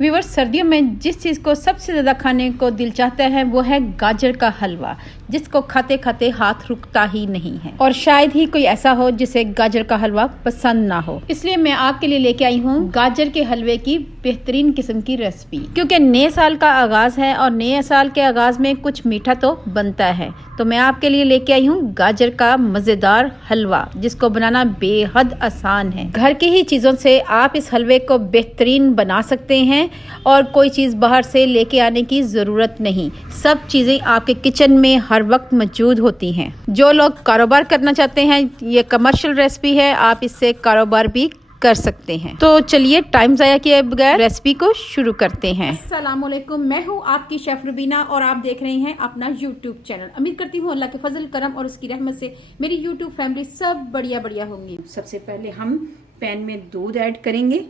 Viewers, सर्दियों में जिस चीज़ को सबसे ज़्यादा खाने को दिल चाहता है वो है गाजर का हलवा, जिसको खाते खाते हाथ रुकता ही नहीं है। और शायद ही कोई ऐसा हो जिसे गाजर का हलवा पसंद ना हो। इसलिए मैं आपके लिए लेके आई हूँ गाजर के हलवे की बेहतरीन किस्म की रेसिपी। क्योंकि नए साल का आगाज है और नए साल के आगाज में कुछ मीठा तो बनता है, तो मैं आपके लिए लेके आई हूँ गाजर का मज़ेदार हलवा, जिसको बनाना बेहद आसान है। घर की ही चीज़ों से आप इस हलवे को बेहतरीन बना सकते हैं और कोई चीज़ बाहर से लेके आने की ज़रूरत नहीं। सब चीज़ें आपके किचन में हर वक्त मौजूद होती हैं। जो लोग कारोबार करना चाहते हैं, ये कमर्शियल रेसिपी है, आप इससे कारोबार भी कर सकते हैं। तो चलिए टाइम ज़ाया किए बगैर रेसिपी को शुरू करते हैं। अस्सलाम वालेकुम, मैं हूँ आपकी शेफ रुबीना और आप देख रहे हैं अपना यूट्यूब चैनल। उम्मीद करती हूँ अल्लाह के फजल करम और उसकी रहमत से मेरी यूट्यूब फैमिली सब बढ़िया बढ़िया होंगी। सबसे पहले हम पैन में दूध ऐड करेंगे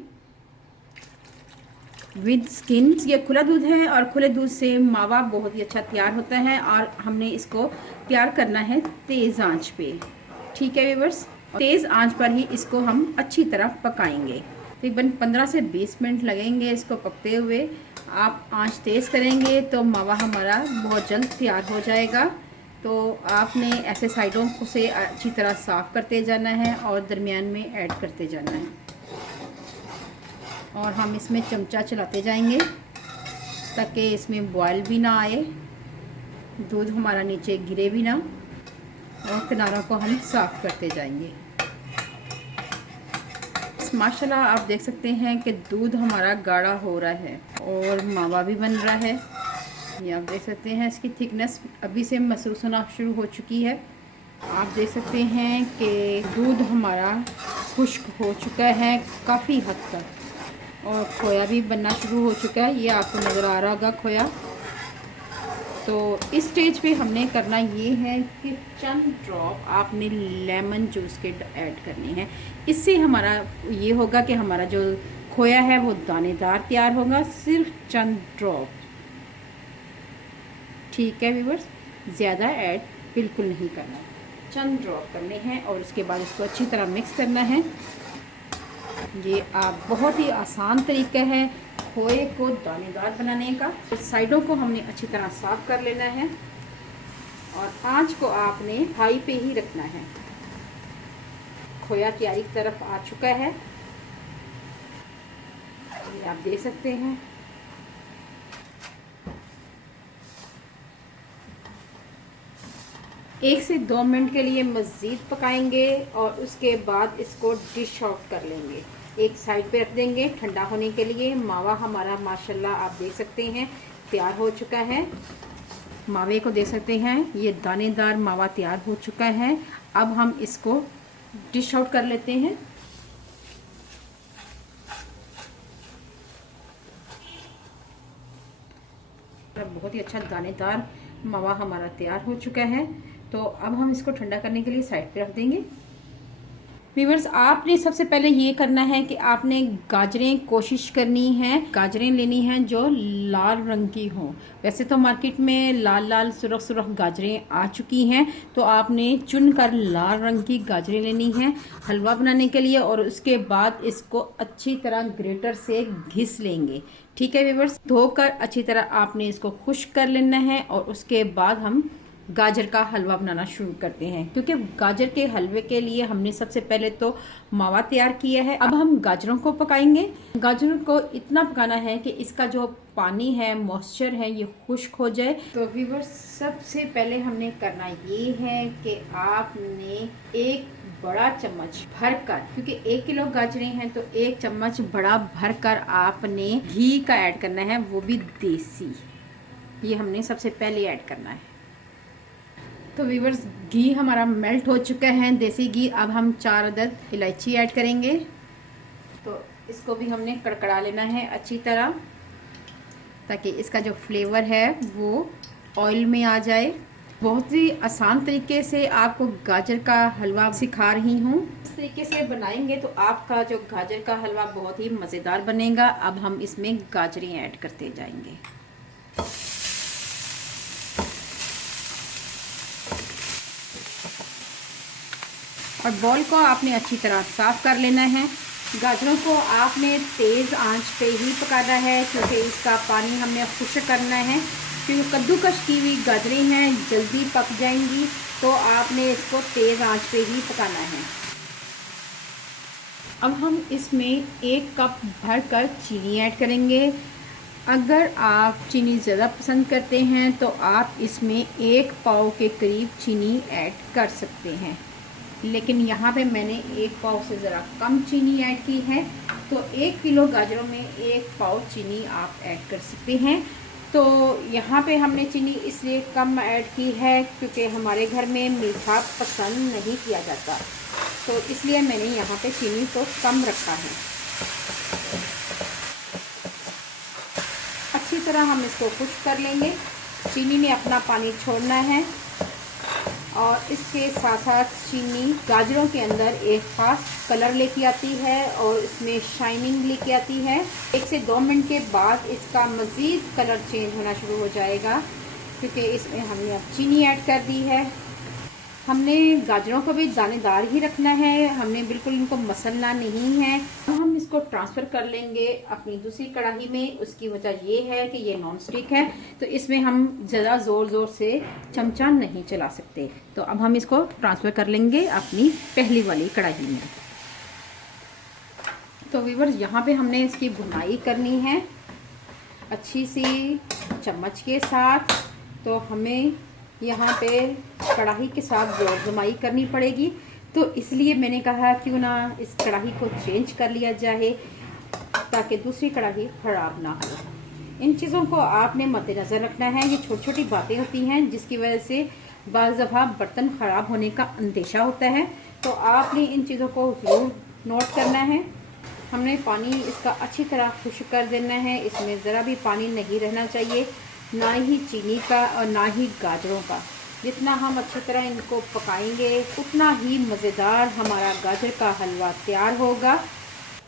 विद स्किन। ये खुला दूध है और खुले दूध से मावा बहुत ही अच्छा तैयार होता है और हमने इसको तैयार करना है तेज़ आंच पे। ठीक है व्यूअर्स, तेज़ आंच पर ही इसको हम अच्छी तरह पकाएंगे। तकरीबन 15 से 20 मिनट लगेंगे इसको पकते हुए। आप आंच तेज़ करेंगे तो मावा हमारा बहुत जल्द तैयार हो जाएगा। तो आपने ऐसे साइडों से अच्छी तरह साफ़ करते जाना है और दरमियान में ऐड करते जाना है और हम इसमें चमचा चलाते जाएंगे ताकि इसमें बॉयल भी ना आए, दूध हमारा नीचे गिरे भी ना, और किनारों को हम साफ़ करते जाएंगे। माशाल्लाह आप देख सकते हैं कि दूध हमारा गाढ़ा हो रहा है और मावा भी बन रहा है। ये आप देख सकते हैं इसकी थिकनेस अभी से महसूस होना शुरू हो चुकी है। आप देख सकते हैं कि दूध हमारा खुश्क हो चुका है काफ़ी हद तक और खोया भी बनना शुरू हो चुका है। ये आपको नज़र आ रहा होगा खोया। तो इस स्टेज पे हमने करना ये है कि चंद ड्रॉप आपने लेमन जूस के ऐड करने हैं। इससे हमारा ये होगा कि हमारा जो खोया है वो दानेदार तैयार होगा। सिर्फ चंद ड्रॉप, ठीक है व्यूअर्स, ज़्यादा ऐड बिल्कुल नहीं करना, चंद ड्रॉप करने हैं और उसके बाद इसको अच्छी तरह मिक्स करना है। ये आप बहुत ही आसान तरीका है खोए को दानेदार बनाने का। साइडों को हमने अच्छी तरह साफ कर लेना है और आंच को आपने हाई पे ही रखना है। खोया तैयारी की तरफ आ चुका है, ये आप देख सकते हैं। एक से 2 मिनट के लिए मज़ीद पकाएंगे और उसके बाद इसको डिश आउट कर लेंगे। एक साइड पे रख देंगे ठंडा होने के लिए। मावा हमारा माशाल्लाह आप देख सकते हैं तैयार हो चुका है। मावे को देख सकते हैं, ये दानेदार मावा तैयार हो चुका है। अब हम इसको डिश आउट कर लेते हैं। बहुत ही अच्छा दानेदार मावा हमारा तैयार हो चुका है। तो अब हम इसको ठंडा करने के लिए साइड पे रख देंगे। व्यूअर्स, आपने सबसे पहले ये करना है कि आपने गाजरें कोशिश करनी है, गाजरें लेनी हैं जो लाल रंग की हों। वैसे तो मार्केट में लाल लाल सुरख सुरख गाजरें आ चुकी हैं, तो आपने चुनकर लाल रंग की गाजरें लेनी हैं हलवा बनाने के लिए और उसके बाद इसको अच्छी तरह ग्रेटर से घिस लेंगे। ठीक है व्यूअर्स, धोकर अच्छी तरह आपने इसको खुश्क कर लेना है और उसके बाद हम गाजर का हलवा बनाना शुरू करते हैं। क्योंकि गाजर के हलवे के लिए हमने सबसे पहले तो मावा तैयार किया है। अब हम गाजरों को पकाएंगे। गाजरों को इतना पकाना है कि इसका जो पानी है, मॉइस्चर है, ये खुश्क हो जाए। तो व्यूअर्स, सबसे पहले हमने करना ये है कि आपने एक बड़ा चम्मच भरकर, क्योंकि 1 किलो गाजरें हैं तो 1 चम्मच बड़ा भरकर आपने घी का ऐड करना है, वो भी देसी। ये हमने सबसे पहले ऐड करना है। तो व्यूअर्स, घी हमारा मेल्ट हो चुका है, देसी घी। अब हम 4 अदद इलायची ऐड करेंगे। तो इसको भी हमने कड़कड़ा लेना है अच्छी तरह, ताकि इसका जो फ्लेवर है वो ऑयल में आ जाए। बहुत ही आसान तरीके से आपको गाजर का हलवा सिखा रही हूँ। इस तरीके से बनाएंगे तो आपका जो गाजर का हलवा बहुत ही मज़ेदार बनेगा। अब हम इसमें गाजरें ऐड करते जाएंगे। और बॉल को आपने अच्छी तरह साफ़ कर लेना है गाजरों को आपने तेज़ आंच पे ही पकाना है, क्योंकि इसका पानी हमने खुश्क करना है। क्योंकि कद्दूकश की हुई गाजरें हैं, जल्दी पक जाएंगी, तो आपने इसको तेज़ आंच पे ही पकाना है। अब हम इसमें 1 कप भरकर चीनी ऐड करेंगे। अगर आप चीनी ज़्यादा पसंद करते हैं तो आप इसमें 1 पाव के करीब चीनी ऐड कर सकते हैं, लेकिन यहाँ पे मैंने 1 पाव से ज़रा कम चीनी ऐड की है। तो 1 किलो गाजरों में 1 पाव चीनी आप ऐड कर सकते हैं। तो यहाँ पे हमने चीनी इसलिए कम ऐड की है क्योंकि हमारे घर में मीठा पसंद नहीं किया जाता, तो इसलिए मैंने यहाँ पे चीनी को कम रखा है। अच्छी तरह हम इसको खुश्क कर लेंगे। चीनी ने अपना पानी छोड़ना है और इसके साथ साथ चीनी गाजरों के अंदर एक ख़ास कलर लेके आती है और इसमें शाइनिंग लेके आती है। 1 से 2 मिनट के बाद इसका मज़ीद कलर चेंज होना शुरू हो जाएगा, क्योंकि इसमें हमने अब चीनी ऐड कर दी है। हमने गाजरों को भी दानेदार ही रखना है, हमने बिल्कुल इनको मसलना नहीं है। तो हम इसको ट्रांसफ़र कर लेंगे अपनी दूसरी कढ़ाई में। उसकी वजह ये है कि ये नॉन स्टिक है, तो इसमें हम ज़्यादा ज़ोर से चमचा नहीं चला सकते। तो अब हम इसको ट्रांसफ़र कर लेंगे अपनी पहली वाली कढ़ाई में। तो व्यूअर्स, यहाँ पे हमने इसकी भुनाई करनी है अच्छी सी चम्मच के साथ। तो हमें यहाँ पे कढ़ाई के साथ जोर जमाई करनी पड़ेगी, तो इसलिए मैंने कहा क्यों ना इस कढ़ाई को चेंज कर लिया जाए ताकि दूसरी कढ़ाई ख़राब ना हो। इन चीज़ों को आपने मद्देनज़र रखना है। ये छोटी छोटी बातें होती हैं जिसकी वजह से बाज़ दफ़ा बर्तन ख़राब होने का अंदेशा होता है, तो आपने इन चीज़ों को ज़रूर नोट करना है। हमने पानी इसका अच्छी तरह खुश्क कर देना है, इसमें ज़रा भी पानी नहीं रहना चाहिए, ना ही चीनी का और ना ही गाजरों का। जितना हम अच्छी तरह इनको पकाएंगे उतना ही मज़ेदार हमारा गाजर का हलवा तैयार होगा।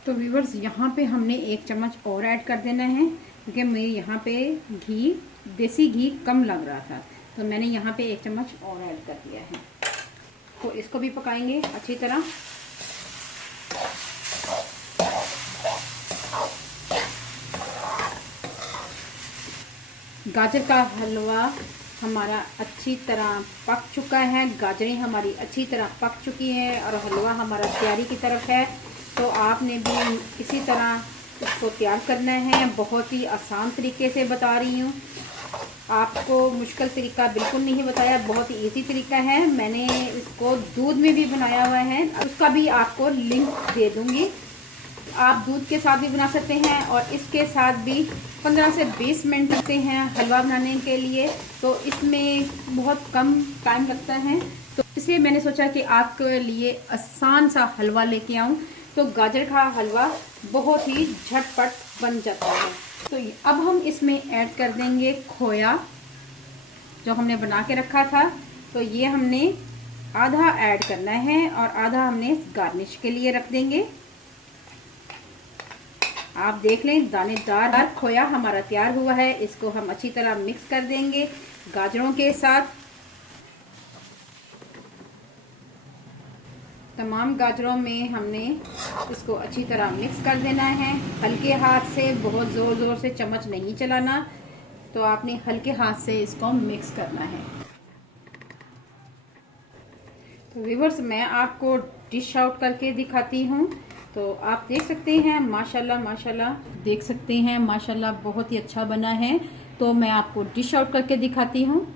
तो व्यूअर्स, यहाँ पे हमने 1 चम्मच और ऐड कर देना है, क्योंकि मेरे यहाँ पे घी, देसी घी कम लग रहा था, तो मैंने यहाँ पे 1 चम्मच और ऐड कर दिया है। तो इसको भी पकाएंगे अच्छी तरह। गाजर का हलवा हमारा अच्छी तरह पक चुका है, गाजरें हमारी अच्छी तरह पक चुकी हैं और हलवा हमारा तैयारी की तरफ है। तो आपने भी इसी तरह इसको तैयार करना है। बहुत ही आसान तरीके से बता रही हूँ, आपको मुश्किल तरीका बिल्कुल नहीं बताया, बहुत ही इजी तरीका है। मैंने इसको दूध में भी बनाया हुआ है, उसका भी आपको लिंक दे दूँगी। आप दूध के साथ भी बना सकते हैं और इसके साथ भी 15 से 20 मिनट लगते हैं हलवा बनाने के लिए, तो इसमें बहुत कम टाइम लगता है। तो इसलिए मैंने सोचा कि आपके लिए आसान सा हलवा लेके आऊं। तो गाजर का हलवा बहुत ही झटपट बन जाता है। तो अब हम इसमें ऐड कर देंगे खोया जो हमने बना के रखा था। तो ये हमने आधा ऐड करना है और आधा हमने गार्निश के लिए रख देंगे। आप देख लें, दानेदार खोया हमारा तैयार हुआ है। इसको हम अच्छी तरह मिक्स कर देंगे गाजरों के साथ। तमाम गाजरों में हमने इसको अच्छी तरह मिक्स कर देना है, हल्के हाथ से, बहुत ज़ोर से चम्मच नहीं चलाना। तो आपने हल्के हाथ से इसको मिक्स करना है। तो व्यूअर्स, मैं आपको डिश आउट करके दिखाती हूँ। तो आप देख सकते हैं माशाल्लाह देख सकते हैं माशाल्लाह बहुत ही अच्छा बना है। तो मैं आपको डिश आउट करके दिखाती हूँ।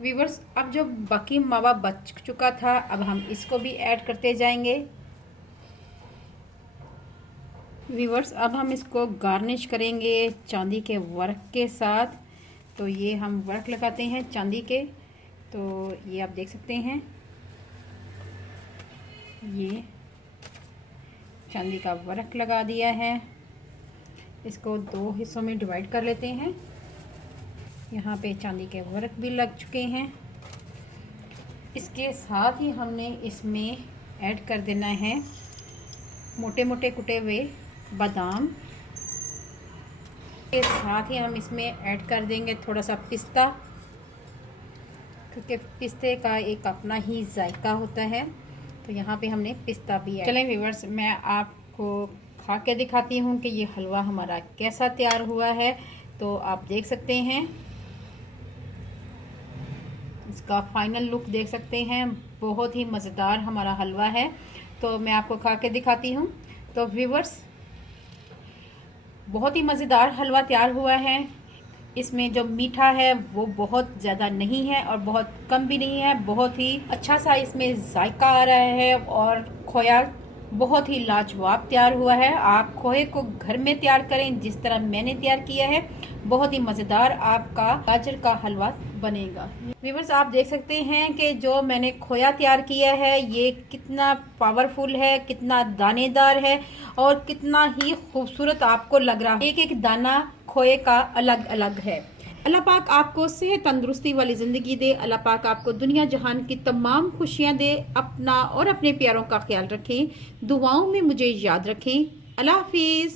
व्यूअर्स, अब जो बाकी मावा बच चुका था, अब हम इसको भी ऐड करते जाएंगे। व्यूअर्स, अब हम इसको गार्निश करेंगे चांदी के वर्क के साथ। तो ये हम वर्क लगाते हैं चांदी के, तो ये आप देख सकते हैं, ये चांदी का वर्क लगा दिया है। इसको 2 हिस्सों में डिवाइड कर लेते हैं। यहाँ पे चांदी के वर्क भी लग चुके हैं। इसके साथ ही हमने इसमें ऐड कर देना है मोटे मोटे कुटे हुए बादाम। के साथ ही हम इसमें ऐड कर देंगे थोड़ा सा पिस्ता, क्योंकि पिस्ते का एक अपना ही जायका होता है, तो यहाँ पे हमने पिस्ता भी ऐड। चलें व्यूअर्स, मैं आपको खा के दिखाती हूँ कि ये हलवा हमारा कैसा तैयार हुआ है। तो आप देख सकते हैं, इसका फाइनल लुक देख सकते हैं, बहुत ही मज़ेदार हमारा हलवा है। तो मैं आपको खा के दिखाती हूँ। तो व्यूअर्स, बहुत ही मज़ेदार हलवा तैयार हुआ है। इसमें जो मीठा है वो बहुत ज़्यादा नहीं है और बहुत कम भी नहीं है, बहुत ही अच्छा सा इसमें जायका आ रहा है और खोया बहुत ही लाजवाब तैयार हुआ है। आप खोए को घर में तैयार करें जिस तरह मैंने तैयार किया है, बहुत ही मज़ेदार आपका गाजर का हलवा बनेगा। व्यूअर्स, आप देख सकते हैं कि जो मैंने खोया तैयार किया है ये कितना पावरफुल है, कितना दानेदार है और कितना ही खूबसूरत आपको लग रहा है। एक एक दाना खोए का अलग अलग है। अल्लाह पाक आपको सेहत तंदुरुस्ती वाली ज़िंदगी दे। अल्लाह पाक आपको दुनिया जहान की तमाम खुशियाँ दे। अपना और अपने प्यारों का ख्याल रखें, दुआओं में मुझे याद रखें। अल्लाह हाफिज़।